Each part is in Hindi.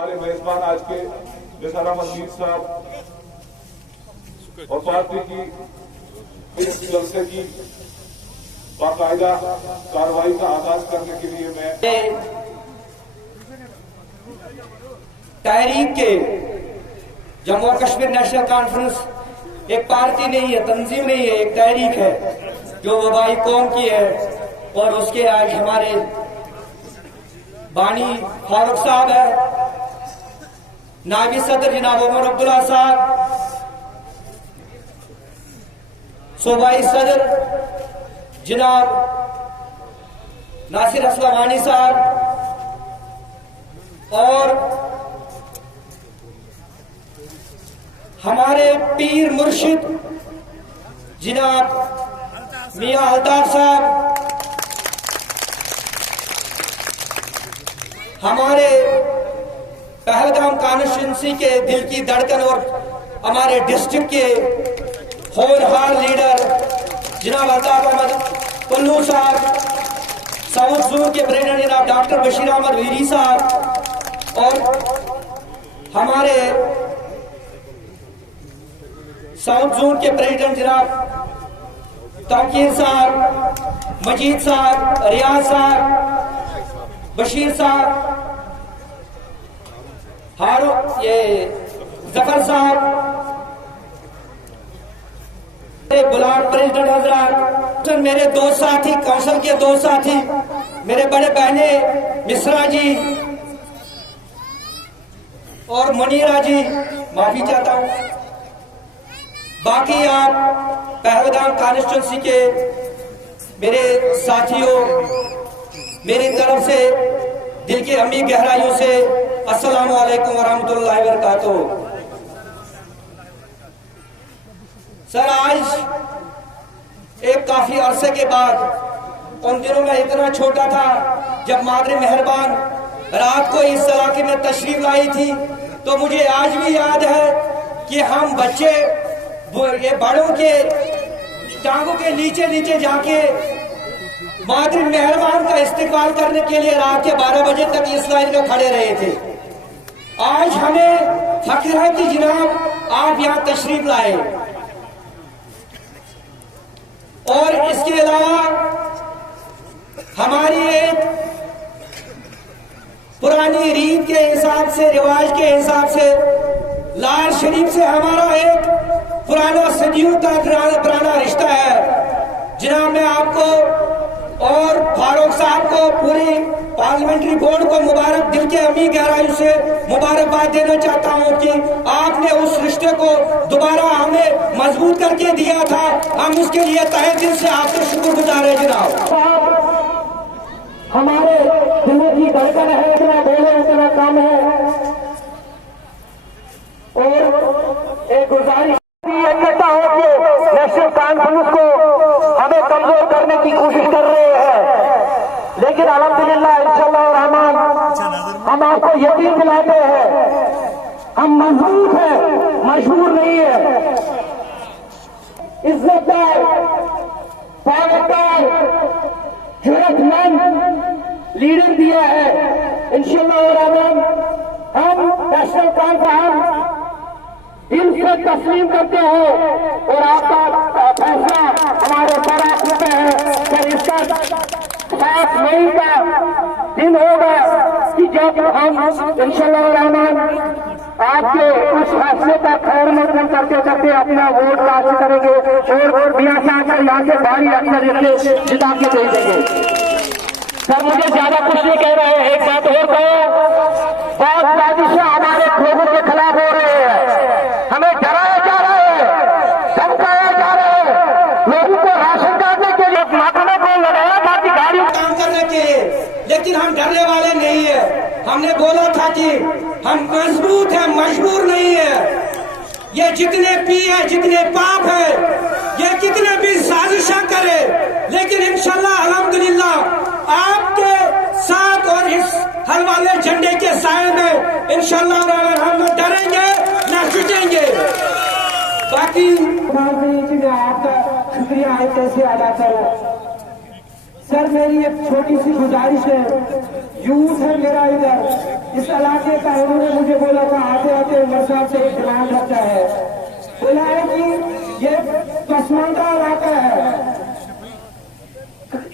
हमारे मेजबान आज के निसार अहमद मीर साहब और पार्टी की इस जलसे की बाकायदा कार्रवाई का आगाज करने के लिए मैं तहरीक के जम्मू कश्मीर नेशनल कॉन्फ्रेंस एक पार्टी नहीं है, तंजीम नहीं है, एक तहरीक है जो वबाई कौम की है। और उसके आज हमारे बानी फारूक साहब है, नायब सदर जनाब उमर अब्दुल्ला साहब, सूबाई सदर जनाब नासिर असलमानी साहब और हमारे पीर मुर्शिद जनाब मियां अल्ताफ साहब, हमारे पहलगाम कॉन्स्टिट्यूंसी के दिल की धड़कन और हमारे डिस्ट्रिक्ट के होनहार लीडर जनाब अल्ताफ अहमद पल्लू साहब, साउथ जोन के प्रेसिडेंट जनाब डॉक्टर बशीर अहमद वीरी साहब और हमारे साउथ जोन के प्रेसिडेंट जनाब तौकीर साहब, मजीद साहब, रियाज साहब, बशीर साहब, ये जफर साहब, ब्लॉक प्रेसिडेंट हजरात, मेरे दो साथी, काउंसिल के दो साथी, मेरे बड़े बहने मिश्रा जी और मुनीरा जी, माफी चाहता हूं। बाकी आप पहलगाम कॉन्स्टिट्यूंसी के मेरे साथियों, मेरी तरफ से दिल की अम्मी गहराइयों से अस्सलामु अलैकुम वरहमतुल्लाहि वबरकातुहू। सर, आज एक काफी अरसे के बाद, उन दिनों में इतना छोटा था जब मादरे मेहरबान रात को इस इलाके में तशरीफ लाई थी, तो मुझे आज भी याद है कि हम बच्चे ये बड़ों के टांगों के नीचे नीचे जाके मादरे मेहरबान का इस्तेमाल करने के लिए रात के 12 बजे तक इस लाइन में खड़े रहे थे। आज हमें फख्र है कि जनाब आप यहाँ तशरीफ लाए। और इसके अलावा हमारी एक पुरानी रीत के हिसाब से, रिवाज के हिसाब से, लाल शरीफ से हमारा एक पुराना सदियों का पुराना रिश्ता है। जनाब मैं आपको और फारूक साहब को, पूरी पार्लियामेंट्री बोर्ड को मुबारक, दिल के अमी गहराइयों से मुबारकबाद देना चाहता हूं कि आपने उस रिश्ते को दोबारा हमें मजबूत करके दिया था। हम उसके लिए तहे दिल से आपके शुक्रगुजार हैं जनाब। हमारे दिल की धड़कन है, इतना बोले उतना कम है। और एक गुजारिश इकट्ठा होकर नेशनल कॉन्फ्रेंस को हमें कमजोर करने की कोशिश कर रहे हैं, लेकिन अल्हम्दुलिल्लाह इंशाअल्लाह रहमान हम आपको यकीन दिलाते हैं हम मजबूत हैं, मशहूर नहीं है। इज्जतदार, पावरदार, जरूरतमंद लीडर दिया है। इंशाअल्लाह रहमान हम नेशनल कॉन्फ्रेंस दिल से तस्लीम करते हैं और आपका फैसला हमारे पास होता है। फिर इसका 7 मई का दिन होगा कि जब हम इंशाअल्लाह रहमान आपके उस फैसले का खैर मकदम करते करते अपना वोट कास्ट करेंगे और मियां साहब का यहाँ से भारी अक्सरियत से जिता के दे देंगे। सर मुझे ज्यादा कुछ नहीं कह रहे हैं, एक बात और कहो, बहुत साजिशें हमारे लोगों के खिलाफ हो रहे हैं, हमें डराया जा रहा है, धमकाया जा रहा है, लोगों को राशन काटने के लिए माथने को लगाया था कि गाड़ियों काम करने के लिए, लेकिन हम डरने वाले नहीं है। हमने बोला था कि हम मजबूत हैं, मजबूर नहीं है। ये जितने पी है, जितने पाप है, ये कितने भी साजिशें करे, लेकिन इंशाअल्लाह अल्हम्दुलिल्लाह आपके साथ और इस हर वाले झंडे के साए में इंशाअल्लाह हम न डरेंगे न जुटेंगे। बाकी आपका शुक्रिया है कैसे अदा करो। सर मेरी एक छोटी सी गुजारिश है, यूथ है मेरा इधर इस इलाके का, उन्होंने मुझे बोला था आते आते उमर साहब से एक डिमांड रखता है, बोला है कि ये पसमानदा इलाका है,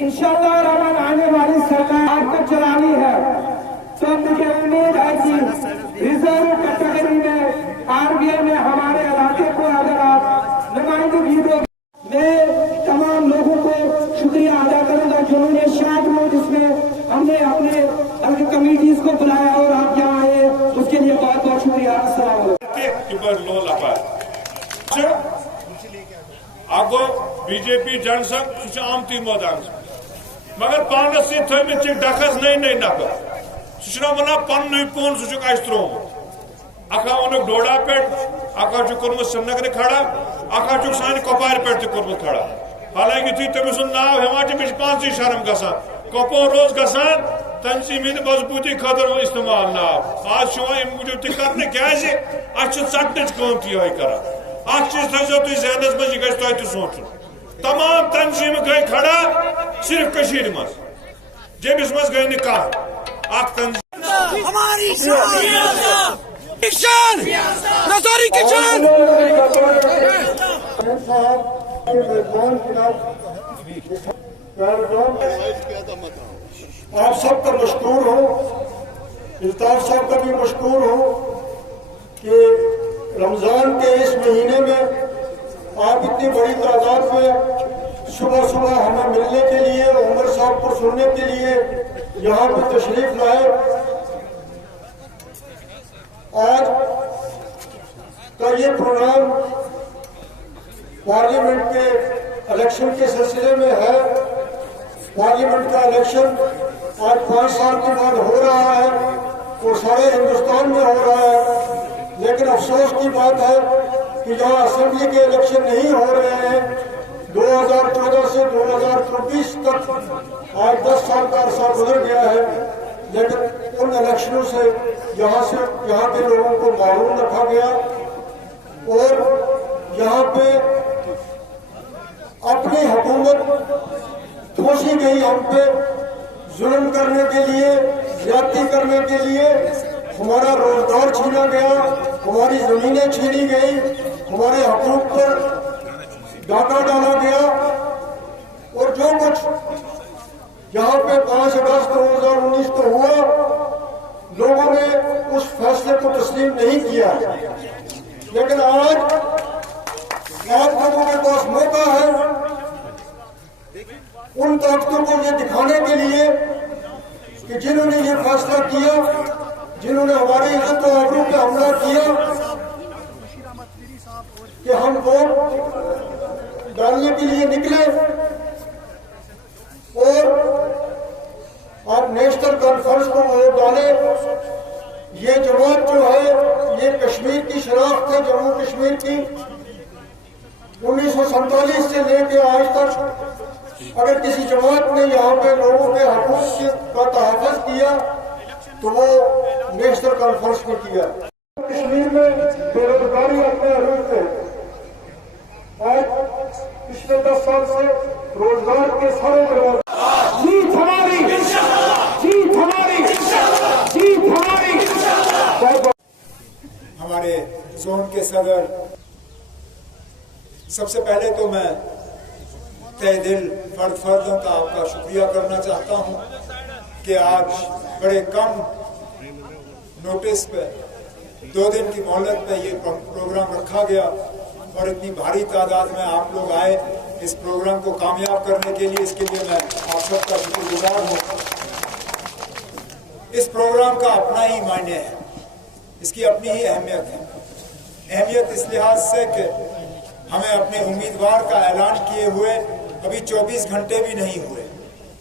इंशाअल्लाह रहमान आने वाली सरकार को चलानी है, तो मुझे उम्मीद है कि रिजर्व कैटेगरी में आरबीआई में हमारे इलाके को अगर आप नुमाइंदगी दो, मैं तमाम लोगों को शुक्रिया अदा करूंगा जिन्होंने शायद में जिसमें हमने अपने कमिटीज को बुलाया और आप यहाँ आए, उसके लिए बहुत बहुत शुक्रिया। अस्सलाम आगो बीजेपी जनसंघ आमती मैदान मगर पानस थमित डखस नई नफर सह वन पन्न पोन सह त्रोमुत अखा ओनुक डोडा पे अखा कोर्मुत श्रीनगर खड़ा अखा सान कपार पे कोर्मुत खड़ा, हालांकि तुम तमिस नाव हेवान मे पानस शर्म गसान कपोर रोज गसान तंजीम मजबूती खतर इस्तेमाल नाव आज अम मूजूब तक क्या चटन कम ये कर चीज थो तुम जहनस मज यह गो सोचुन तमाम तंजीम गई खड़ा सिर्फ मज जमिस मज गई नी कह हमारी किचन रजौरी किचन आप सबका मशकूर हो, इल्ताफ साहब का भी मशकूर हो कि रमजान के इस महीने में आप इतनी बड़ी तादाद में सुबह सुबह हमें मिलने के लिए, उमर साहब को सुनने के लिए यहाँ पे तशरीफ लाए। आज का ये प्रोग्राम पार्लियामेंट के इलेक्शन के सिलसिले में है। पार्लियामेंट का इलेक्शन आज 5 साल के बाद हो रहा है और सारे हिंदुस्तान में हो रहा है, लेकिन अफसोस की बात है कि जहां असेंबली के इलेक्शन नहीं हो रहे हैं 2014 से 2024 तक आज 10 साल का अरसा गुजर गया है, लेकिन उन इलेक्शनों से यहाँ के लोगों को मालूम रखा गया और यहाँ पे अपनी हुकूमत ठोसी गई, हम पे जुल्म करने के लिए, ज्यादती करने के लिए, हमारा रोजगार छीना गया, हमारी जमीनें छीनी गई, हमारे हकूक पर डाका डाला गया और जो कुछ यहाँ पे 5 अगस्त 2019 को हुआ, लोगों ने उस फैसले को तस्लीम नहीं किया। लेकिन आज लोगों के पास मौका है उन ताकतों को ये दिखाने के लिए कि जिन्होंने ये फैसला किया, जिन्होंने हमारी इज्जत और आबरू पे हमला किया कि हम वोट डालने के लिए निकले और आप नेशनल कॉन्फ्रेंस को वोट डाले। ये जमात जो है ये कश्मीर की शराख्त है, जम्मू कश्मीर की 1947 से लेकर आज तक अगर किसी जमात ने यहाँ पे लोगों के हकूक़ का तहफ़्फ़ुज़ किया तो वो नेशनल कॉन्फ्रेंस ने किया। कश्मीर में बेरोजगारी अपने रूप में आज पिछले 10 साल से रोजगार के सारे दरवाजे, जीत हमारी, जीत हमारी, जीत हमारी। हमारे जोन के सदर, सबसे पहले तो मैं तहे दिल फर्द का आपका शुक्रिया करना चाहता हूं कि आज बड़े कम नोटिस पे 2 दिन की मोहलत पे ये प्रोग्राम रखा गया और इतनी भारी तादाद में आप लोग आए इस प्रोग्राम को कामयाब करने के लिए। इसके लिए मैं आप सबका शुक्रगुजार हूँ। इस प्रोग्राम का अपना ही मायने है, इसकी अपनी ही अहमियत है। अहमियत इस लिहाज से कि हमें अपने उम्मीदवार का ऐलान किए हुए अभी 24 घंटे भी नहीं हुए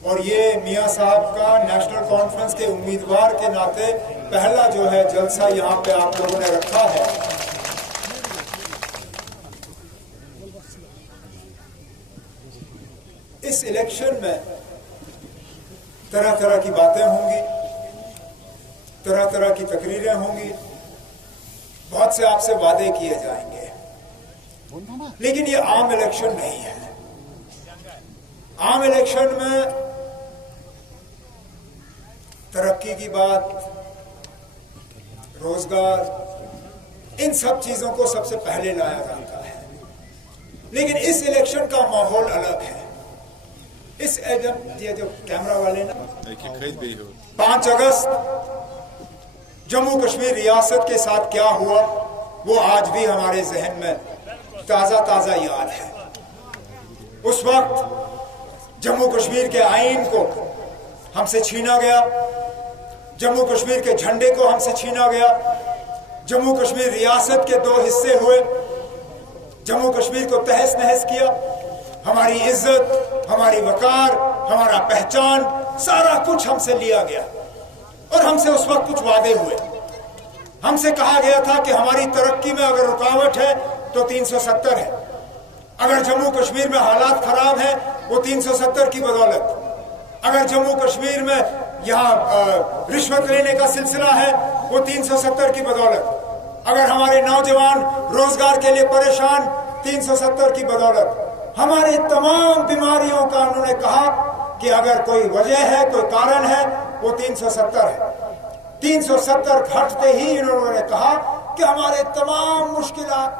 और ये मियां साहब का नेशनल कॉन्फ्रेंस के उम्मीदवार के नाते पहला जो है जलसा यहाँ पे आप लोगों ने रखा है। इस इलेक्शन में तरह तरह की बातें होंगी, तरह तरह की तकरीरें होंगी, बहुत से आपसे वादे किए जाएंगे, लेकिन ये आम इलेक्शन नहीं है। आम इलेक्शन में तरक्की की बात, रोजगार, इन सब चीजों को सबसे पहले लाया जाता है। लेकिन इस इलेक्शन का माहौल अलग है। इस ये जो कैमरा वाले ना 5 अगस्त जम्मू कश्मीर रियासत के साथ क्या हुआ वो आज भी हमारे जहन में ताजा ताजा याद है। उस वक्त जम्मू कश्मीर के आईन को हमसे छीना गया, जम्मू कश्मीर के झंडे को हमसे छीना गया, जम्मू कश्मीर रियासत के 2 हिस्से हुए, जम्मू कश्मीर को तहस नहस किया, हमारी इज्जत, हमारी वकार, हमारा पहचान, सारा कुछ हमसे लिया गया। और हमसे उस वक्त कुछ वादे हुए। हमसे कहा गया था कि हमारी तरक्की में अगर रुकावट है तो 370 है, अगर जम्मू कश्मीर में हालात खराब है वो 370 की बदौलत, अगर जम्मू कश्मीर में यहाँ रिश्वत लेने का सिलसिला है वो 370 की बदौलत, अगर हमारे नौजवान रोजगार के लिए परेशान 370 की बदौलत, हमारे तमाम बीमारियों का उन्होंने कहा कि अगर कोई वजह है, कोई कारण है वो 370 है। 370 घटते ही इन्होंने कहा कि हमारे तमाम मुश्किलात,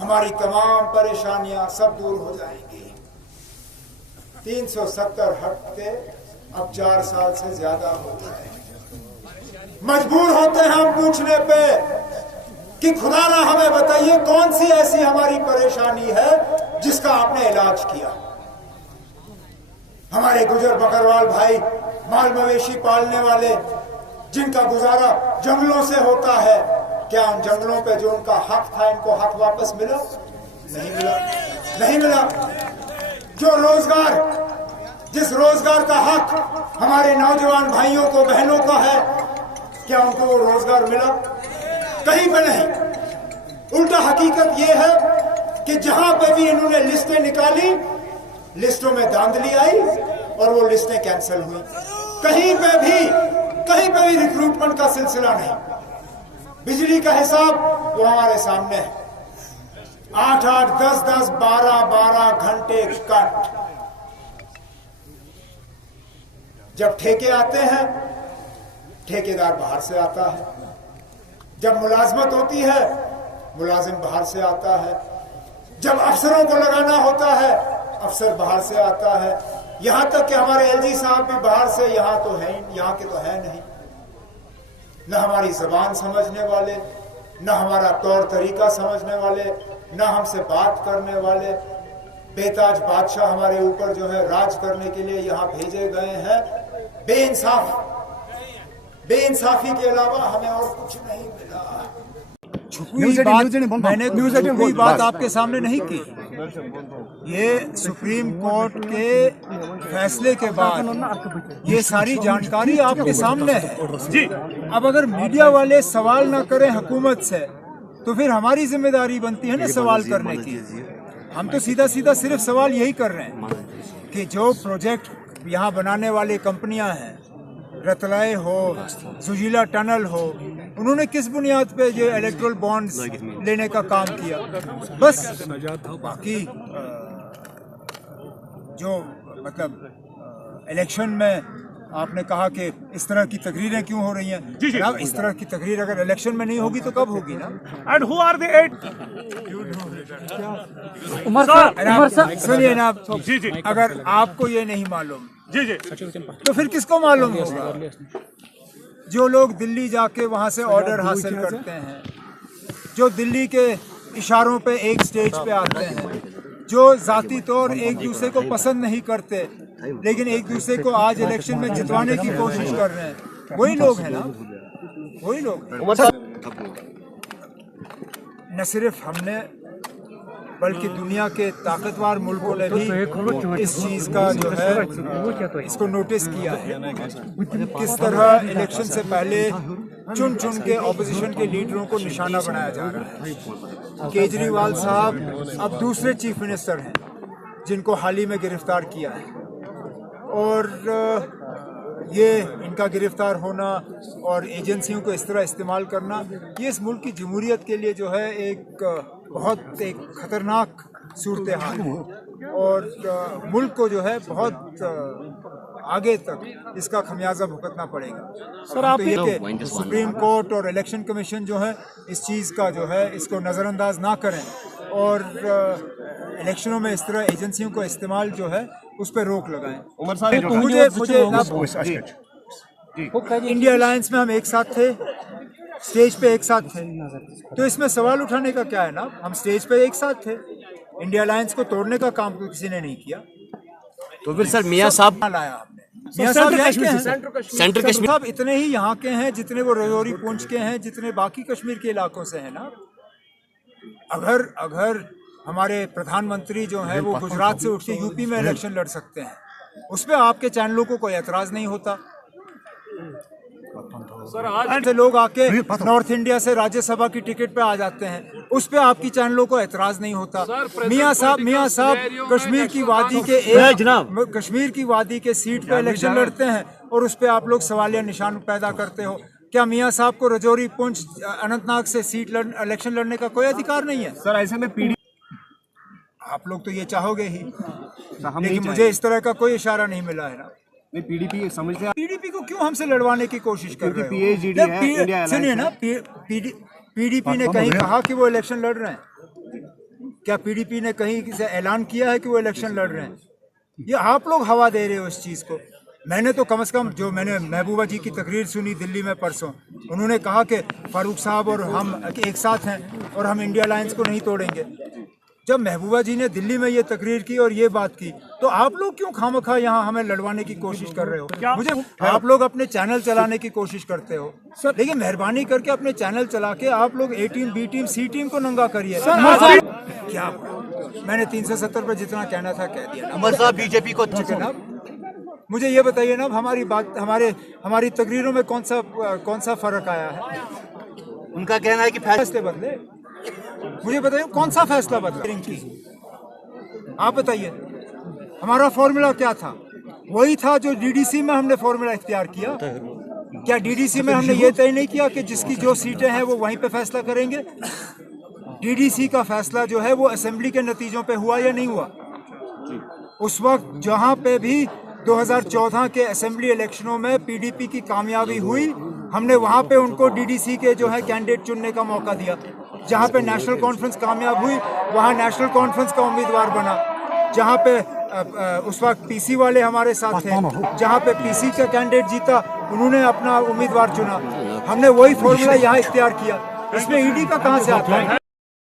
हमारी तमाम परेशानियां सब दूर हो जाएंगी। 370 हटते अब 4 साल से ज्यादा हो गए। मजबूर होते हैं हम पूछने पे कि खुदा ना हमें बताइए कौन सी ऐसी हमारी परेशानी है जिसका आपने इलाज किया। हमारे गुजर बकरवाल भाई, माल मवेशी पालने वाले, जिनका गुजारा जंगलों से होता है, क्या उन जंगलों पे जो उनका हक था इनको हक वापस मिला? नहीं मिला, नहीं मिला। जो रोजगार, जिस रोजगार का हक हमारे नौजवान भाइयों को, बहनों का है, क्या उनको वो रोजगार मिला? कहीं पे नहीं। उल्टा हकीकत ये है कि जहां पे भी इन्होंने लिस्टें निकाली, लिस्टों में धांधली आई और वो लिस्टें कैंसिल हुई। कहीं पे भी रिक्रूटमेंट का सिलसिला नहीं। बिजली का हिसाब वो हमारे सामने है, 8-8, 10-10, 12-12 घंटे कट। जब ठेके आते हैं, ठेकेदार बाहर से आता है। जब मुलाजमत होती है, मुलाजिम बाहर से आता है। जब अफसरों को लगाना होता है, अफसर बाहर से आता है। यहां तक कि हमारे एलजी साहब भी बाहर से, यहाँ के तो है नहीं। न हमारी जबान समझने वाले, न हमारा तौर तरीका समझने वाले, न हमसे बात करने वाले। बेताज बादशाह हमारे ऊपर जो है राज करने के लिए यहाँ भेजे गए हैं। बेइंसाफी के अलावा हमें और कुछ नहीं मिला। मैंने कोई बात आपके सामने नहीं की। ये सुप्रीम कोर्ट के फैसले के बाद ये सारी जानकारी आपके सामने है जी। अब अगर मीडिया वाले सवाल ना करें हुकूमत से, तो फिर हमारी जिम्मेदारी बनती है ना सवाल करने की। हम तो सीधा सीधा सिर्फ सवाल यही कर रहे हैं कि जो प्रोजेक्ट यहाँ बनाने वाली कंपनियां हैं, रतलाई हो, सुजीला टनल हो, उन्होंने किस बुनियाद पे जो इलेक्ट्रल बॉन्ड्स लेने का काम किया, बस। बाकी जो मतलब इलेक्शन में आपने कहा कि इस तरह की तकरीरें क्यों हो रही हैं, जनाब इस तरह की तकरीर अगर इलेक्शन में नहीं होगी तो कब होगी ना। And who are the 8? सुनिए ना, अगर आपको ये नहीं मालूम जी तो फिर किसको मालूम होगा? जो लोग दिल्ली जाके वहां से ऑर्डर हासिल करते हैं, जो दिल्ली के इशारों पे एक स्टेज पे आते हैं, जो जाती तौर एक दूसरे को पसंद नहीं करते लेकिन एक दूसरे को आज इलेक्शन में जितवाने की कोशिश कर रहे हैं, वही लोग हैं ना, वही लोग। न सिर्फ हमने बल्कि दुनिया के ताकतवर मुल्कों ने भी इस चीज का जो है इसको नोटिस किया है। किस तरह इलेक्शन से पहले चुन चुन के ऑपोजिशन के लीडरों को निशाना बनाया जा रहा है। केजरीवाल साहब अब दूसरे चीफ मिनिस्टर हैं जिनको हाल ही में गिरफ्तार किया है, और ये इनका गिरफ्तार होना और एजेंसियों को इस तरह इस्तेमाल करना, ये इस मुल्क की जमहूरियत के लिए जो है एक बहुत एक खतरनाक सूरत हाल है, और मुल्क को जो है बहुत आगे तक इसका खमियाजा भुगतना पड़ेगा। सर आप ये कि सुप्रीम कोर्ट और इलेक्शन कमीशन जो है इस चीज़ का जो है इसको नज़रअंदाज ना करें और इलेक्शनों में इस तरह एजेंसियों को इस्तेमाल जो है उस पर रोक लगाएं। उमर साहब मुझे इंडिया अलायंस में हम एक साथ थे, स्टेज पे एक साथ थे, तो इसमें सवाल उठाने का क्या है ना, हम स्टेज पे एक साथ थे। इंडिया अलायंस को तोड़ने का काम किसी ने नहीं किया। तो फिर सर मियां साहब लाया आपने, मियां साहब यहाँ के हैं, सेंट्रल कश्मीर साहब इतने ही यहाँ के हैं जितने वो राजौरी पुंछ के हैं, जितने बाकी कश्मीर के इलाकों से हैं ना। अगर हमारे प्रधानमंत्री जो है वो गुजरात से उठ के यूपी में इलेक्शन लड़ सकते हैं, उस पर आपके चैनलों को कोई एतराज नहीं होता। सर आज से लोग आके नॉर्थ इंडिया से राज्यसभा की टिकट पे आ जाते हैं, उस पे आपकी चैनलों को एतराज नहीं होता। मियां साहब कश्मीर की वादी के सीट पे इलेक्शन लड़ते हैं और उस पे आप लोग सवालिया निशान पैदा करते हो। क्या मियां साहब को राजौरी पुंछ अनंतनाग से इलेक्शन लड़ने का कोई अधिकार नहीं है? सर ऐसे में पीडी आप लोग तो ये चाहोगे ही, लेकिन मुझे इस तरह का कोई इशारा नहीं मिला है ना। नहीं पीडीपी समझते हैं, पीडीपी को क्यों हमसे लड़वाने की कोशिश कर रहे हो? पीएचडी है, इंडिया सुनिए ना, पीडीपी ने कहीं कहा कि वो इलेक्शन लड़ रहे हैं? क्या पीडीपी ने कहीं से ऐलान किया है कि वो इलेक्शन लड़ रहे हैं? ये आप लोग हवा दे रहे हो इस चीज़ को। मैंने तो कम से कम जो मैंने महबूबा जी की तकरीर सुनी दिल्ली में परसों, उन्होंने कहा कि फारूक साहब और हम एक साथ हैं और हम इंडिया अलायंस को नहीं तोड़ेंगे। जब महबूबा जी ने दिल्ली में ये तकरीर की और ये बात की, तो आप लोग क्यों खामखा यहाँ हमें लड़वाने की कोशिश कर रहे हो? मुझे आप लोग अपने चैनल चलाने की कोशिश करते हो, लेकिन मेहरबानी करके अपने चैनल चला के आप लोग ए टीम, बी टीम, सी टीम को नंगा करिए। क्या मैंने 370 पर जितना कहना था कह दिया। उमर साहब बीजेपी को मुझे ये बताइए ना, हमारी तकरीरों में कौन सा फर्क आया है? उनका कहना है कि फैसले बदले। मुझे बताइए कौन सा फैसला बदला? आप बताइए, हमारा फॉर्मूला क्या था? वही था जो डीडीसी में हमने फॉर्मूला इख्तियार किया। क्या डीडीसी में हमने ये तय नहीं किया कि जिसकी जो सीटें हैं वो वहीं पे फैसला करेंगे? डीडीसी का फैसला जो है वो असेंबली के नतीजों पे हुआ या नहीं हुआ? उस वक्त जहां पे भी 2014 के असेंबली इलेक्शनों में पीडीपी की कामयाबी हुई, हमने वहां पे उनको डीडीसी के जो है कैंडिडेट चुनने का मौका दिया। जहां पे नेशनल कॉन्फ्रेंस कामयाब हुई, वहां नेशनल कॉन्फ्रेंस का उम्मीदवार बना। जहां पे उस वक्त पीसी वाले हमारे साथ थे, जहां पे पीसी का कैंडिडेट जीता, उन्होंने अपना उम्मीदवार चुना। हमने वही फॉर्मूला यहाँ इख्तियार किया। इसमें ईडी का कहाँ से आता है?